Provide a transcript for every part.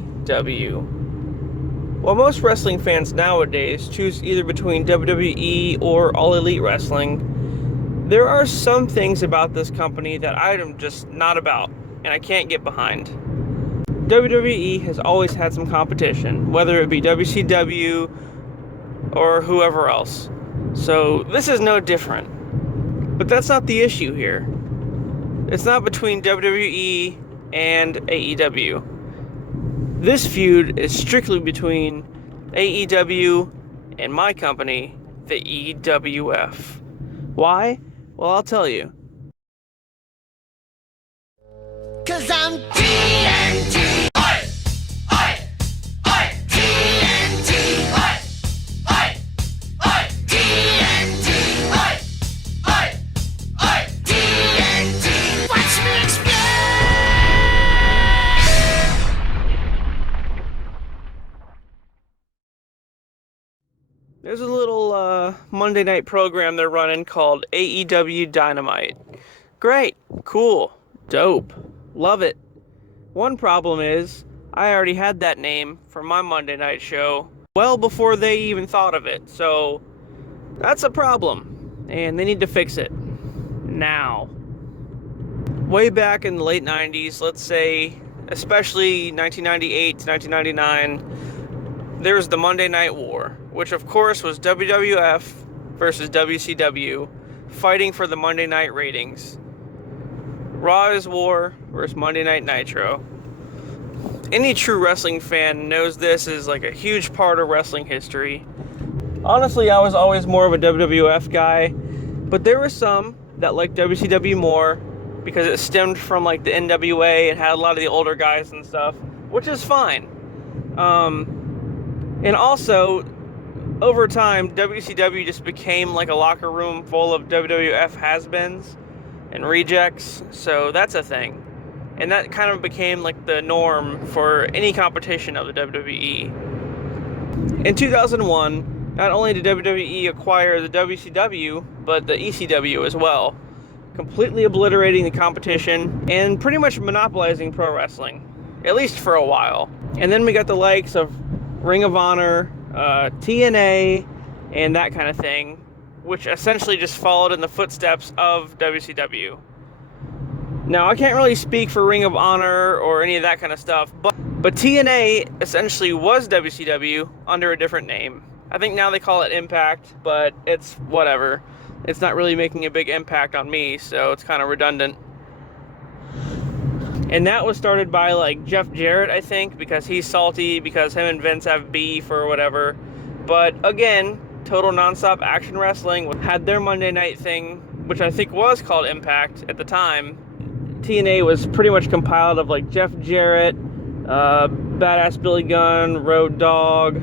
AEW. While most wrestling fans nowadays choose either between WWE or All Elite Wrestling, there are some things about this company that I'm just not about, and I can't get behind. WWE has always had some competition, whether it be WCW or whoever else. So this is no different. But that's not the issue here. It's not between WWE and AEW. This feud is strictly between AEW and my company, the EWF. Why? Well, I'll tell you. 'Cause I'm TNT! Oi! Oi! Oi! TNT! Oi! Oi! Oi! TNT! Oi! Oi! Oi! TNT! Watch me explode! There's a little Monday night program they're running called AEW Dynamite. Great, cool, dope, love it. One problem is, I already had that name for my Monday night show well before they even thought of it, so that's a problem, and they need to fix it now. Way back in the late 90s, let's say, especially 1998 to 1999, there was the Monday Night War, which of course was WWF versus WCW, fighting for the Monday night ratings. Raw is War versus Monday Night Nitro. Any true wrestling fan knows this is like a huge part of wrestling history. Honestly, I was always more of a WWF guy, but there were some that liked WCW more because it stemmed from like the NWA and had a lot of the older guys and stuff, which is fine. And also, over time, WCW just became like a locker room full of WWF has-beens and rejects, so that's a thing. And that kind of became like the norm for any competition of the WWE. In 2001, not only did WWE acquire the WCW, but the ECW as well, completely obliterating the competition and pretty much monopolizing pro wrestling, at least for a while. And then we got the likes of Ring of Honor, TNA, and that kind of thing, which essentially just followed in the footsteps of WCW. Now, I can't really speak for Ring of Honor or any of that kind of stuff, but TNA essentially was WCW under a different name. I think now they call it Impact, but it's whatever. It's not really making a big impact on me, so it's kind of redundant. And that was started by like Jeff Jarrett, I think, because he's salty because him and Vince have beef or whatever. But again, Total Nonstop Action Wrestling had their Monday night thing, which I think was called Impact at the time. TNA was pretty much compiled of like Jeff Jarrett, Badass Billy Gunn, Road Dogg,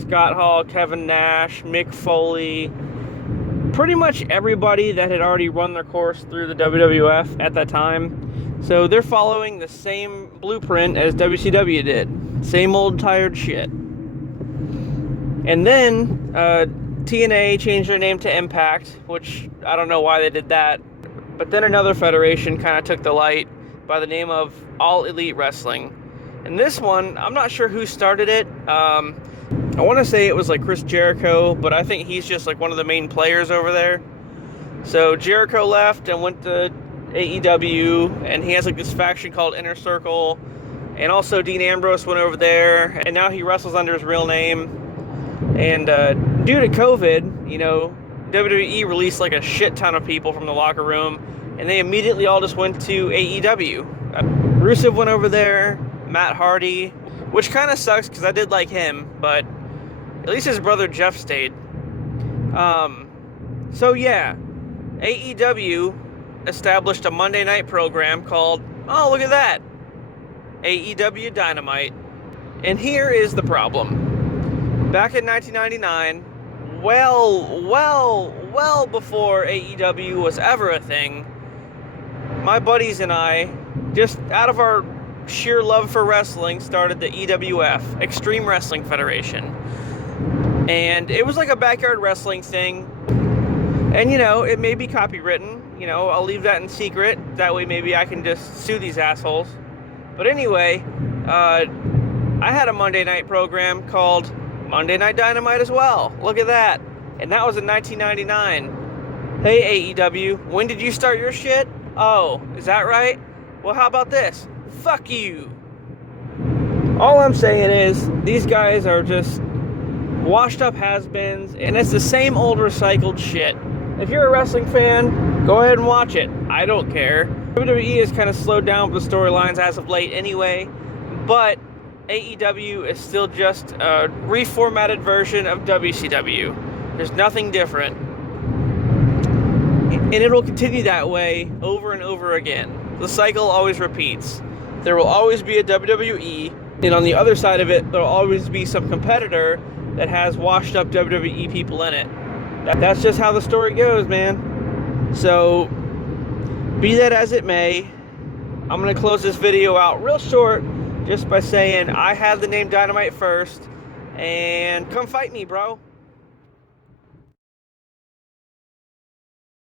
Scott Hall, Kevin Nash, Mick Foley, pretty much everybody that had already run their course through the WWF at that time. So they're following the same blueprint as WCW did. Same old tired shit. And then TNA changed their name to Impact, which I don't know why they did that. But then another federation kind of took the light by the name of All Elite Wrestling. And this one, I'm not sure who started it. I want to say it was like Chris Jericho, but I think he's just like one of the main players over there. So Jericho left and went to AEW, and he has like this faction called Inner Circle, and also Dean Ambrose went over there, and now he wrestles under his real name. And due to COVID, you know, WWE released like a shit ton of people from the locker room, and they immediately all just went to AEW. Rusev went over there, Matt Hardy, which kind of sucks because I did like him, but at least his brother Jeff stayed. So yeah, AEW established a Monday night program called, oh look at that, AEW Dynamite. And here is the problem. Back in 1999, well before AEW was ever a thing, my buddies and I, just out of our sheer love for wrestling, started the EWF, Extreme Wrestling Federation. And it was like a backyard wrestling thing. And, you know, it may be copywritten. You know, I'll leave that in secret. That way maybe I can just sue these assholes. But anyway, I had a Monday night program called Monday Night Dynamite as well. Look at that. And that was in 1999. Hey AEW, when did you start your shit? Oh, is that right? Well, how about this? Fuck you. All I'm saying is, these guys are just washed up has-beens, and it's the same old recycled shit. If you're a wrestling fan, go ahead and watch it. I don't care. WWE has kind of slowed down with the storylines as of late anyway, but AEW is still just a reformatted version of WCW. There's nothing different. And it'll continue that way over and over again. The cycle always repeats. There will always be a WWE, and on the other side of it, there'll always be some competitor that has washed up WWE people in it. That's just how the story goes, man. So, be that as it may, I'm going to close this video out real short just by saying I had the name Dynamite first, and come fight me, bro.